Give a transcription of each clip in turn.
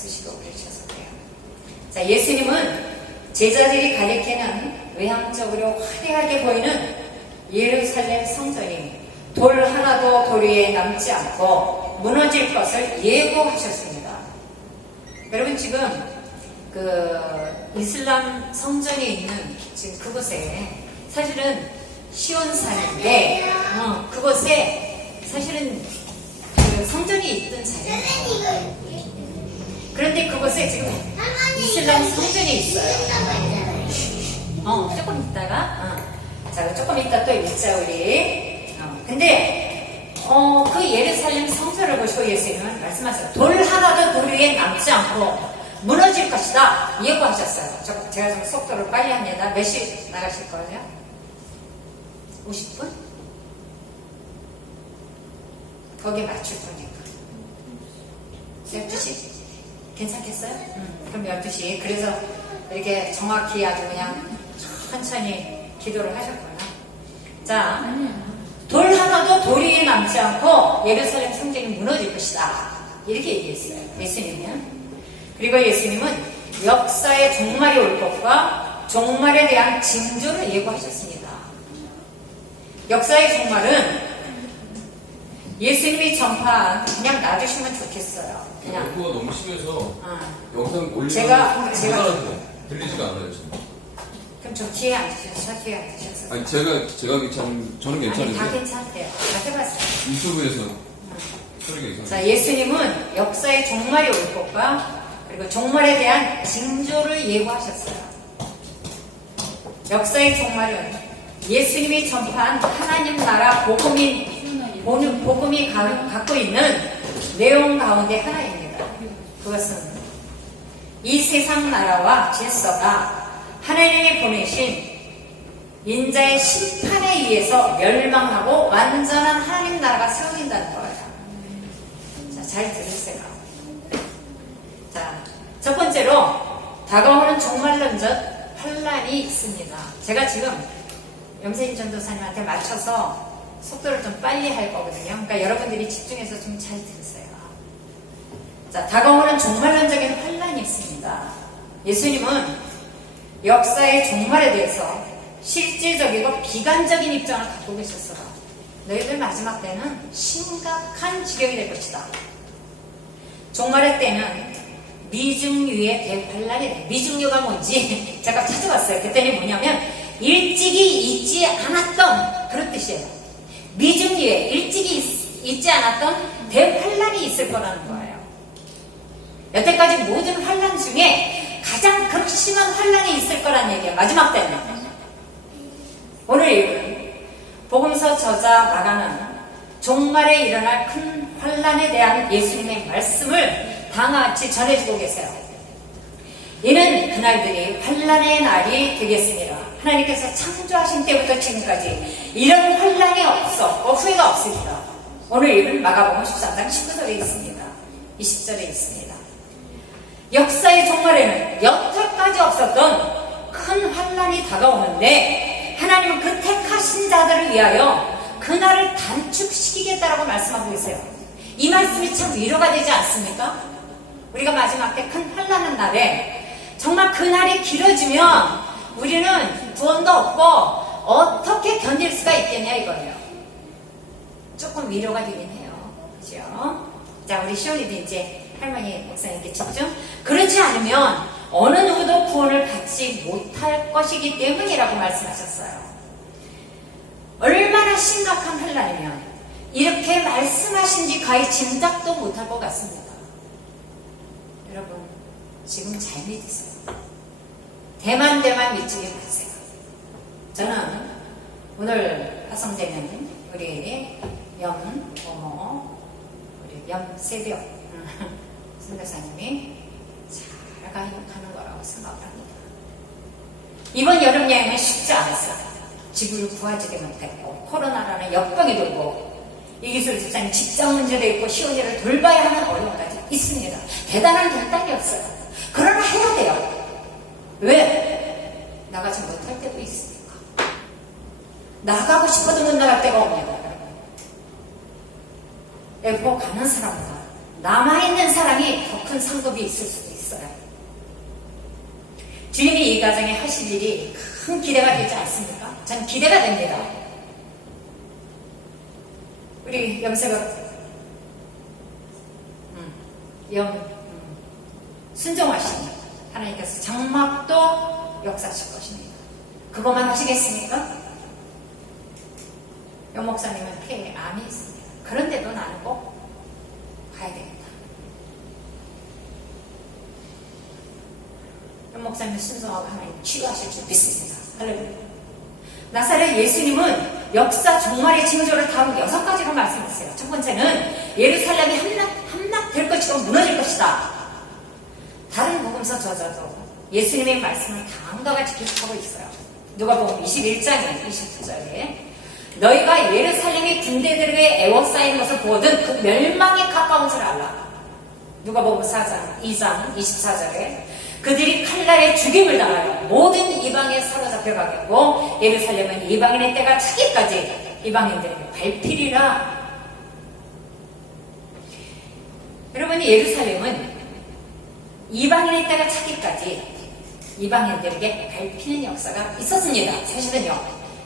쓰시고 그러셔서 그래요. 자, 예수님은 제자들이 가리키는 외향적으로 화려하게 보이는 예루살렘 성전이 돌 하나도 돌 위에 남지 않고 무너질 것을 예고하셨습니다. 여러분, 지금 이슬람 성전이 있는 지금 그곳에 사실은 시온산인데 그곳에 사실은 성전이 있던 자리입니다. 그런데 그곳에 지금 이슬람 성전이 있어요. 조금 있다가 자, 조금 있다 또 읽자 우리. 근데 그 예루살렘 성전을 보시고 예수님은 말씀하세요. 돌 하나도 돌 위에 남지 않고 무너질 것이다 예고하셨어요. 제가 좀 속도를 빨리 합니다. 몇 시 나가실 거예요? 50분? 거기에 맞출 거니까 12시? 괜찮겠어요? 그럼 12시. 그래서 이렇게 정확히 아주 그냥 천천히 기도를 하셨구나. 자, 돌 하나도 돌 위에 남지 않고 예루살렘 성전이 무너질 것이다 이렇게 얘기했어요, 예수님은. 그리고 예수님은 역사의 종말이 올 것과 종말에 대한 징조를 예고하셨습니다. 역사의 종말은 예수님이 전파한, 그냥 놔두시면 좋겠어요. 그냥. 그거 너무 심해서 영상 올리면 제가 들리지가 않아요 지금. 그럼 좀 뒤에 앉으셔서 뒤에 앉으셔서. 아니 제가 저는 괜찮은데. 다 괜찮대요. 다 해봤어요. 유튜브에서 소리가 이상해요. 자, 예수님은 역사의 종말이 올 것과 그리고 종말에 대한 징조를 예고하셨어요. 역사의 종말은 예수님이 전파한 하나님 나라 복음이 갖고 있는 내용 가운데 하나입니다. 그것은 이 세상 나라와 질서가 하나님이 보내신 인자의 심판에 의해서 멸망하고 완전한 하나님 나라가 세워진다는 거예요. 자, 잘 들으세요. 자, 첫 번째로 다가오는 종말론적 환란이 있습니다. 제가 지금 염세인 전도사님한테 맞춰서 속도를 좀 빨리 할 거거든요. 그러니까 여러분들이 집중해서 좀 잘 들으세요. 자, 다가오는 종말론적인 환란이 있습니다. 예수님은 역사의 종말에 대해서 실질적이고 비관적인 입장을 갖고 계셨어요. 너희들 마지막 때는 심각한 지경이 될 것이다. 종말의 때는 미중유의 대환란이 돼. 미중유가 뭔지 제가 찾아봤어요. 그때는 뭐냐면 일찍이 있지 않았던 그런 뜻이에요. 미중유에 일찍이 있지 않았던 대환란이 있을 거라는 거예요. 여태까지 모든 환란 중에 가장 극심한 환란이 있을 거란 얘기예요. 마지막 때는. 오늘 읽은 복음서 저자 마가는 종말에 일어날 큰 환란에 대한 예수님의 말씀을 다음같이 전해주고 계세요. 이는 그날들이 환란의 날이 되겠습니다. 하나님께서 창조하신 때부터 지금까지 이런 환란이 없었고 후회가 없습니다. 오늘 읽은 마가복음 13장 19절에 있습니다. 20절에 있습니다. 역사의 종말에는 여태까지 없었던 큰 환란이 다가오는데 하나님은 그 택하신 자들을 위하여 그날을 단축시키겠다라고 말씀하고 계세요. 이 말씀이 참 위로가 되지 않습니까? 우리가 마지막 때 큰 환란한 날에 정말 그날이 길어지면 우리는 구원도 없고 어떻게 견딜 수가 있겠냐 이거예요. 조금 위로가 되긴 해요. 그죠? 자, 우리 시온이도 이제 할머니 목사님께 집중. 그렇지 않으면 어느 누구도 구원을 받지 못할 것이기 때문이라고 말씀하셨어요. 얼마나 심각한 환란이면 이렇게 말씀하신지 거의 짐작도 못할 것 같습니다. 여러분, 지금 잘 믿으세요. 대만 믿지 마세요. 저는 오늘 화성되는 우리 염어머, 우리 염새벽 선교사님이 잘 가는 거라고 생각합니다. 이번 여름 여행은 쉽지 않았어요. 지구를 구하지도 못했고 코로나라는 역병이 돌고 이기술 집사님 직장 문제도 있고 시온이를 돌봐야 하는 어려움까지 있습니다. 대단한 결단이었어요. 그러나 해야 돼요. 왜? 나가지 못할 때도 있으니까. 나가고 싶어도 못 나갈 때가 옵니다. 에고 가는 사람보다 남아있는 사람이 더 큰 상급이 있을 수도 있어요. 주님이 이 가정에 하실 일이 큰 기대가 되지 않습니까? 전 기대가 됩니다. 우리 염색을 순종하시니 하나님께서 장막도 역사하실 것입니다. 그것만 하시겠습니까? 염 목사님은 폐에 암이 있습니다. 그런데도 나는 꼭 가야 되겠다. 염 목사님 순종하고 하나님 치유하실 줄 믿습니다. 할렐루야. 나사렛 예수님은 역사 종말의 징조를 다룬 6가지로 말씀했어요. 첫 번째는 예루살렘이 함락될 것이고 무너질 것이다. 다른 복음서 저자도 예수님의 말씀을 다음과 같이 기록하고 있어요. 누가복음 21장 29절에 너희가 예루살렘이 군대들에게 애워싸인 것을 보거든 그 멸망에 가까운 줄 알라. 누가복음 4장 2장 24절에 그들이 칼날에 죽임을 당하여 모든 이방에 사로잡혀 가겠고 예루살렘은 이방인의 때가 차기까지 이방인들에게 밟히리라. 여러분, 예루살렘은 이방인의 때가 차기까지 이방인들에게 밟히는 역사가 있었습니다. 사실은요,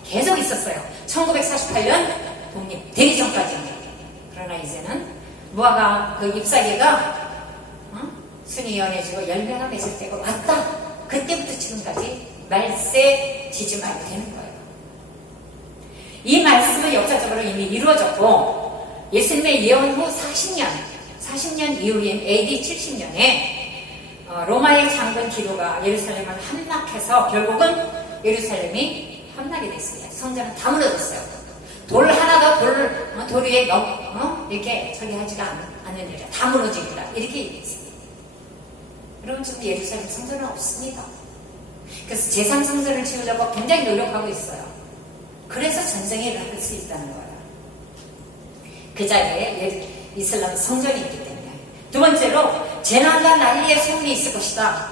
계속 있었어요. 1948년 독립되기 전까지입니다. 그러나 이제는 무화과 그 잎사귀가 순이 연해지고 열매가 맺을 때가 왔다. 그때부터 지금까지 말세 지지 말고 되는 거예요. 이 말씀은 역사적으로 이미 이루어졌고 예수님의 예언 후 40년 이후인 AD 70년에 로마의 장군 기로가 예루살렘을 함락해서 결국은 예루살렘이 함락이 됐어요. 성전은 다 무너졌어요. 돌 하나가 돌 위에 이렇게 저기 하지가 않느니라. 다 무너지리라. 이렇게 얘기했어요. 여러분, 지금 예루살렘 성전은 없습니다. 그래서 제3성전을 지으려고 굉장히 노력하고 있어요. 그래서 전쟁이 일어날 수 있다는 거예요. 그 자리에 이슬람 성전이 있기 때문에. 두 번째로 재난과 난리의 소문이 있을 것이다.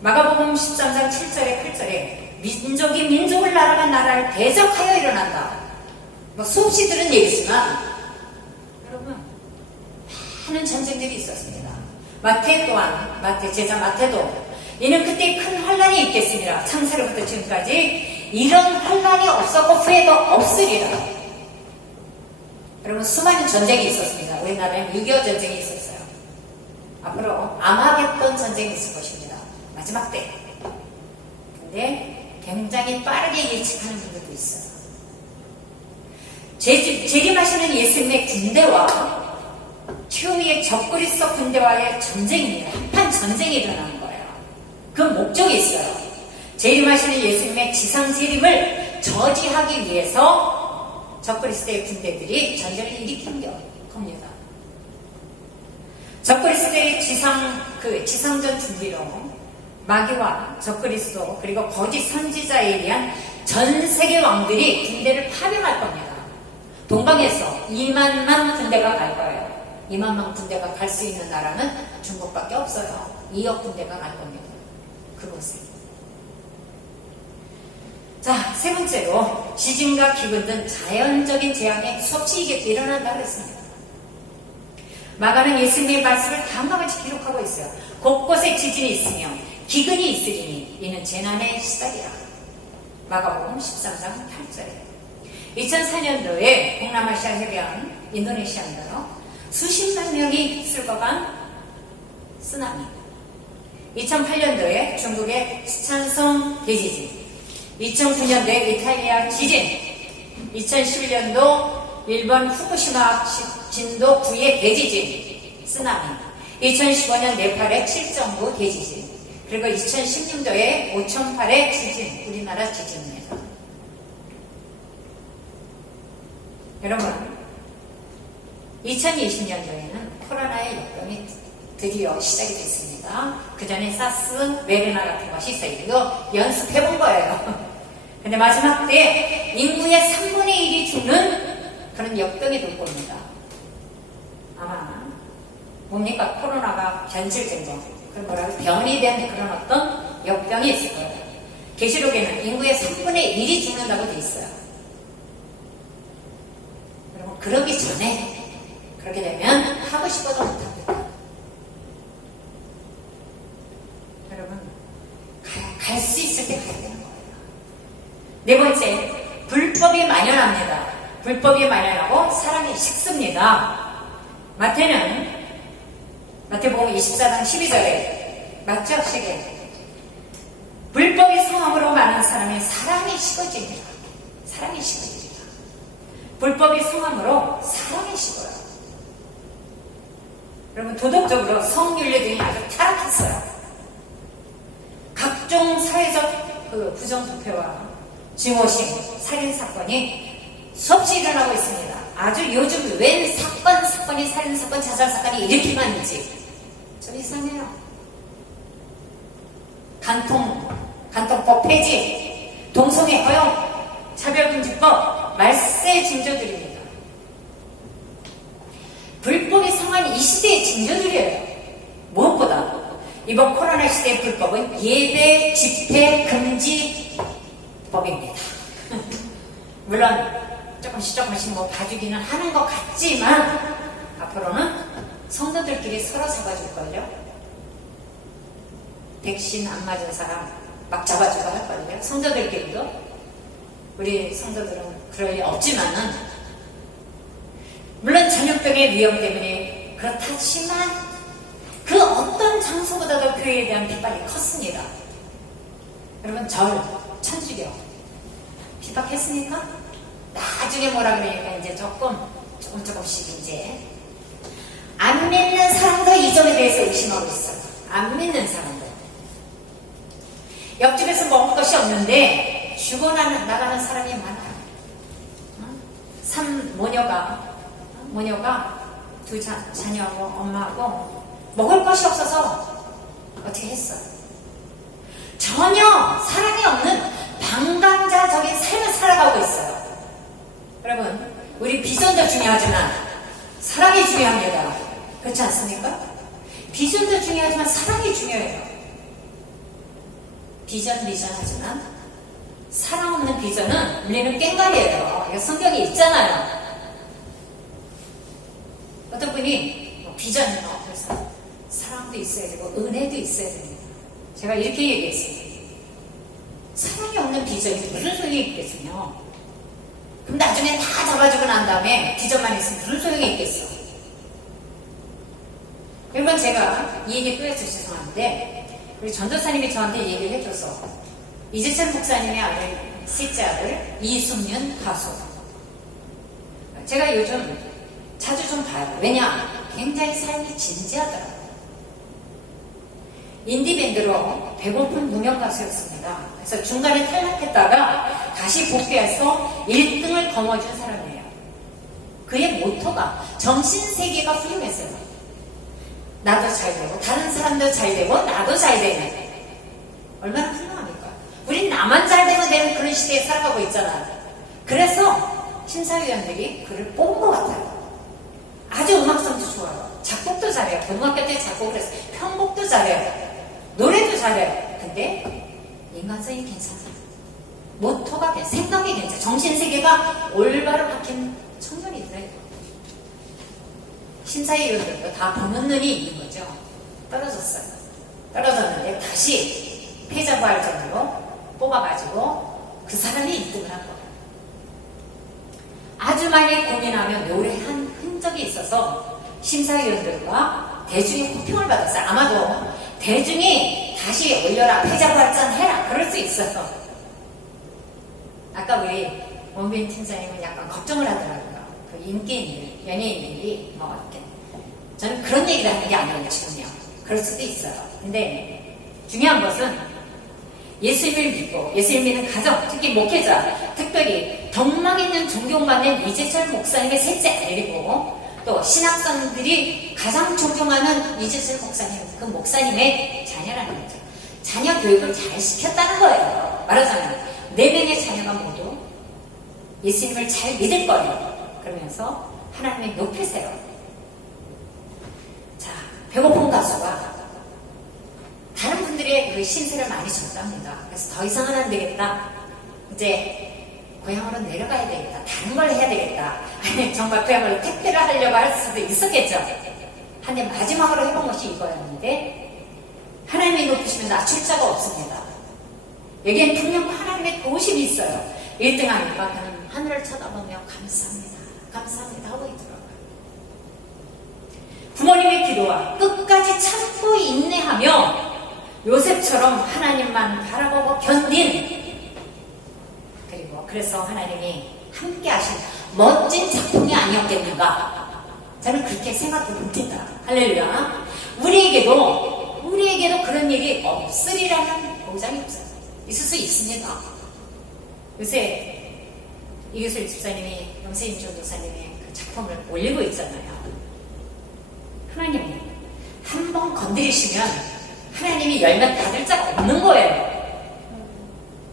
마가복음 13장 7절에 8절에 민족이 민족을 나라가 나라를 대적하여 일어난다. 수없이 들은 얘기지만 여러분, 많은 전쟁들이 있었습니다. 마태 또한 제자 마태도 이는 그때 큰 환란이 있겠습니다. 창세로부터 지금까지 이런 환란이 없었고 후에도 없으리라. 여러분, 수많은 전쟁이 있었습니다. 우리나라에 6.25 전쟁이 있었어요. 앞으로 아마겟돈 전쟁이 있을 것입니다. 마지막 때. 근데 굉장히 빠르게 예측하는 분들도 있어요. 재림하시는 예수님의 군대와 튀오미의 적그리스도 군대와의 전쟁입니다. 한판 전쟁이 일어나는 거예요. 그 목적이 있어요. 재림하시는 예수님의 지상 재림을 저지하기 위해서 적그리스도의 군대들이 전쟁을 일으킨 겁니다. 적그리스도의 지상전 준비로 마귀와 적그리스도 그리고 거짓 선지자에 의한 전 세계 왕들이 군대를 파병할 겁니다. 동방에서 2만만 군대가 갈 거예요. 2만만 군대가 갈 수 있는 나라는 중국밖에 없어요. 2억 군대가 갈 겁니다. 그곳에. 자, 세 번째로 지진과 기근 등 자연적인 재앙이 수없이 일어난다고 했습니다. 마가는 예수님의 말씀을 다음과 같이 기록하고 있어요. 곳곳에 지진이 있으며 기근이 있으리니 이는 재난의 시작이라. 마가복음 13장 8절에 2004년도에 동남아시아 해변 인도네시아인가요? 수십만 명이 휩쓸고 간 쓰나미. 2008년도에 중국의 스촨성 대지진, 2009년도에 이탈리아 지진, 2011년도 일본 후쿠시마 진도 9의 대지진, 쓰나미, 2015년 네팔의 7.9 대지진, 그리고 2016년도에 5.8의 지진, 우리나라 지진입니다. 여러분, 2020년도에는 코로나의 역병이 드디어 시작이 됐습니다. 그 전에 사스, 메르나 같은 것이 있어요. 이거 연습해본 거예요. 근데 마지막 때 인구의 3분의 1이 죽는 그런 역병이 될 겁니다. 아마 뭡니까? 코로나가 변질된 거, 그런 뭐라고 변이 된 그런 어떤 역병이 있을 거예요. 계시록에는 인구의 3분의 1이 죽는다고 돼 있어요. 여러분, 그러기 전에 그렇게 되면 하고 싶어도 못합니다. 불법이 만연합니다. 불법이 만연하고 사람이 식습니다. 마태복음 24장 12절에 맞죠? 시계. 불법이 성함으로 많은 사람이 사람이 식어집니다. 사람이 식어집니다. 불법이 성함으로 사람이 식어요. 여러분, 도덕적으로 성윤리 등이 아주 타락했어요. 각종 사회적 부정부패와 증오심, 살인사건이 수없이 일어나고 있습니다. 아주 요즘 웬 사건이 살인사건, 자살사건이 이렇게 많은지 좀 이상해요. 간통법 폐지, 동성애 허용, 차별금지법, 말세 징조들입니다. 불법이 성한 이 시대의 징조들이에요. 무엇보다 이번 코로나 시대의 불법은 예배 집회 금지 법입니다. 물론 조금씩 뭐 봐주기는 하는 것 같지만 앞으로는 성도들끼리 서로 잡아줄걸요. 백신 안 맞은 사람 막 잡아주고 할걸요. 성도들끼리도. 우리 성도들은 그럴 리 없지만은 물론 전염병의 위험 때문에 그렇다지만 그 어떤 장소보다도 교회에 대한 핍박이 컸습니다. 여러분, 천주교 핍박했습니까? 나중에 뭐라 그러니까 이제 조금씩 이제 안 믿는 사람도 이 점에 대해서 의심하고 있어요. 안 믿는 사람들. 옆집에서 먹을 것이 없는데 죽어 나가는 사람이 많아요. 모녀가 두 자녀하고 엄마하고 먹을 것이 없어서 어떻게 했어요? 전혀 사랑이 없는 방관자적인 삶을 살아가고 있어요. 여러분, 우리 비전도 중요하지만 사랑이 중요합니다. 그렇지 않습니까? 비전도 중요하지만 사랑이 중요해요. 비전 하지만 사랑 없는 비전은 우리는 깽가리예요. 이거 성경에 있잖아요. 어떤 분이 비전이 그래서 사랑도 있어야 되고 은혜도 있어야 됩니다. 제가 이렇게 얘기했어요. 사랑이 없는 비전이 무슨 소용이 있겠어요? 그럼 나중에 다 잡아주고 난 다음에 비전만 있으면 무슨 소용이 있겠어? 여러분, 제가 이 얘기 또 해서 죄송한데 우리 전도사님이 저한테 얘기를 해줘서 이재철 목사님의 아들, 셋째 아들 이승윤 가수, 제가 요즘 자주 좀 봐요. 왜냐? 굉장히 삶이 진지하더라고요. 인디밴드로 배고픈 무명 가수였습니다. 그래서 중간에 탈락했다가 다시 복귀해서 1등을 거머쥔 사람이에요. 그의 모토가 정신세계가 훌륭했어요. 나도 잘 되고 다른 사람도 잘 되고 나도 잘 되는, 얼마나 훌륭합니까? 우린 나만 잘 되면 되는 그런 시대에 살아가고 있잖아요. 그래서 심사위원들이 그를 뽑은 것 같아요. 아주 음악성도 좋아요. 작곡도 잘해요. 고등학교 때 작곡을 했어요. 편곡도 잘해요. 노래도 잘해요. 근데 인간성이 괜찮아요. 모토가 생각이 괜찮아요. 정신세계가 올바로 박힌 청년이더래요. 심사위원들도 다 보는 눈이 있는 거죠. 떨어졌어요. 떨어졌는데 다시 패자부활 정도로 뽑아가지고 그 사람이 1등을 한 거예요. 아주 많이 고민하며 노래한 흔적이 있어서 심사위원들과 대중의 호평을 받았어요. 아마도 대중이 다시 올려라, 패자부활전 해라, 그럴 수 있어요. 아까 우리 원빈 팀장님은 약간 걱정을 하더라고요. 그 인기인들, 연예인들이 뭐 이렇게. 저는 그런 얘기를 하는 게 아니에요, 지금요. 그럴 수도 있어요. 근데 중요한 것은 예수님을 믿고, 예수님 믿는 가정, 특히 목회자, 특별히 덕망 있는 존경받는 이재철 목사님의 셋째 아들이고, 또 신학생들이 가장 존경하는 이재철 목사님, 그 목사님의 자녀라는 거죠. 자녀 교육을 잘 시켰다는 거예요. 말하자면 4명의 자녀가 모두 예수님을 잘 믿을 거예요. 그러면서 하나님의 높이세요. 자, 배고픈 가수가 다른 분들의 그 신세를 많이 졌답니다. 그래서 더 이상은 안 되겠다. 이제 고향으로 내려가야 되겠다. 다른 걸 해야 되겠다. 아니, 정말 그야말로 택배를 하려고 할 수도 있었겠죠. 한데 마지막으로 해본 것이 이거였는데, 하나님의 높이시면 낮출 자가 없습니다. 여기엔 분명 하나님의 도우심이 있어요. 1등하니까 그는 하늘을 쳐다보며 감사합니다. 감사합니다 하고 있더라고요. 부모님의 기도와 끝까지 참고 인내하며 요셉처럼 하나님만 바라보고 견딘, 그리고 그래서 하나님이 함께 하신 멋진 작품이 아니었겠는가, 저는 그렇게 생각합니다. 할렐루야. 우리에게도 그런 일이 없으리라는 보장이 없어요. 있을 수 있습니다. 요새 이규슬 집사님이, 영세인 전도사님의 그 작품을 올리고 있잖아요. 하나님이 한번 건드리시면 하나님이 열면 닫을 자가 없는 거예요.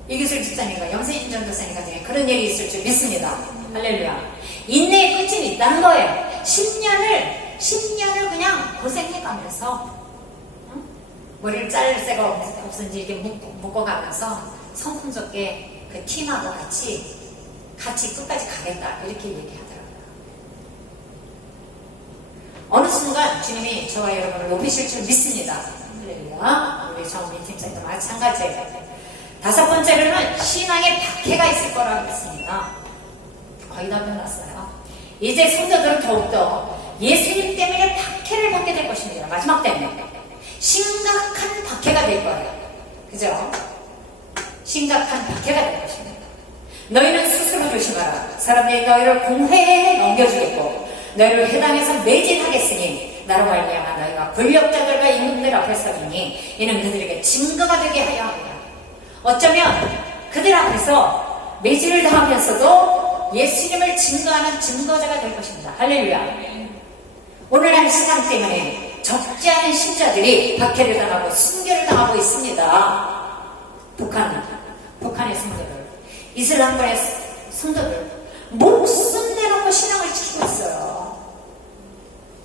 이규슬 집사님과 영세인 전도사님 같은 그런 일이 있을 줄 믿습니다. 할렐루야. 인내의 끝이 있다는 거예요. 10년을 그냥 고생해가면서, 머리를 자를 새가 없은지 이렇게 묶어가면서 성품좋게 그 팀하고 같이 끝까지 가겠다, 이렇게 얘기하더라고요. 어느 순간 주님이 저와 여러분을 높이실 줄 믿습니다. 할렐루야. 우리 정민 팀장도 마찬가지예요. 5번째로는 신앙에 박해가 있을 거라고 믿습니다. 거의 다 끝났어요. 이제 성도들은 더욱더 예수님 때문에 박해를 받게 될 것입니다. 마지막 때문에 심각한 박해가 될 거예요. 그죠? 심각한 박해가 될 것입니다. 너희는 스스로 조심하라. 사람들이 너희를 공회에 넘겨주겠고 너희를 회당에서 매진하겠으니 나로 말미암아 너희가 권력자들과 임금들 앞에 서리니 이는 그들에게 증거가 되게 하여 합니다. 어쩌면 그들 앞에서 매질을 당하면서도 예수님을 증거하는 증거자가 될 것입니다. 할렐루야. 오늘날 시간 때문에 적지 않은 신자들이 박해를 당하고 순교를 당하고 있습니다. 북한의 성도들, 이슬람권의 성도들 목숨 내놓고 신앙을 지키고 있어요.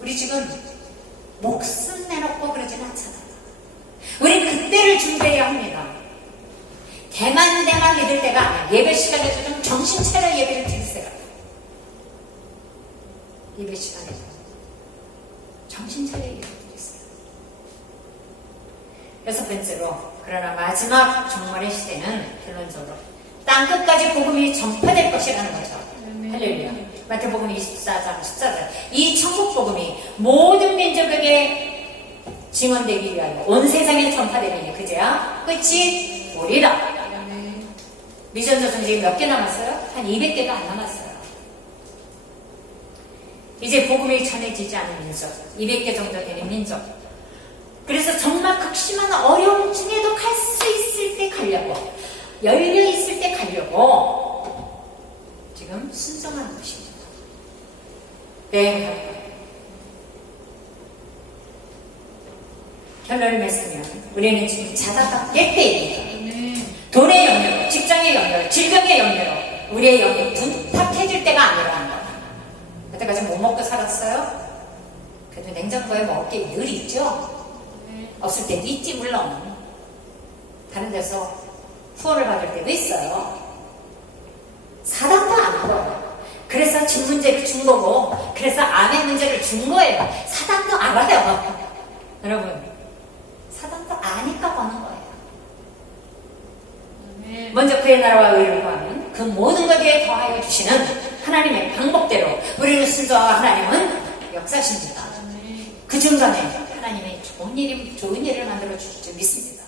우리 지금 목숨 내놓고 그러지는 않잖아요. 우리 그때를 준비해야 합니다. 대만 믿을 때가 아니야. 예배 시간에도 좀 정신 차려 예배를 드리세요. 예배 시간에도 정신 차려 예배 드리세요. 6번째로, 그러나 마지막 종말의 시대는 결론적으로 땅끝까지 복음이 전파될 것이라는 거죠. 할렐루야. 마태복음 24장 14절. 이 천국 복음이 모든 민족에게 증언되기 위하여 온 세상에 전파되니 그제야 끝이 오리라. 미전도 전쟁이 몇 개 남았어요? 한 200개가 안 남았어요. 이제 복음이 전해지지 않은 민족, 200개 정도 되는 민족. 그래서 정말 극심한 어려움 중에도 갈 수 있을 때 가려고, 열려 있을 때 가려고 지금 순종하는 것입니다. 네. 결론을 맺으면 우리는 지금 자다가 깰 때입니다. 돈의 영역, 직장의 영역, 질병의 영역, 우리의 영역이 둔탁해질 때가 아니라는 거예요. 그때까지 못 먹고 살았어요? 그래도 냉장고에 먹을 게 늘 있죠? 없을 때도 있지, 물론. 다른 데서 후원을 받을 때도 있어요. 사단도 안 거예요. 그래서 집 문제를 준 거고, 그래서 아내 문제를 준 거예요. 사단도 알아요. 여러분, 사단도 아니까 버는 거예요. 먼저 그의 나라와 의를 구하면 그 모든 것에 더하여 주시는 하나님의 방법대로 우리는 순종하고 하나님은 역사하십니다. 그 중간에 하나님의 좋은 일을 만들어 주실 줄 믿습니다.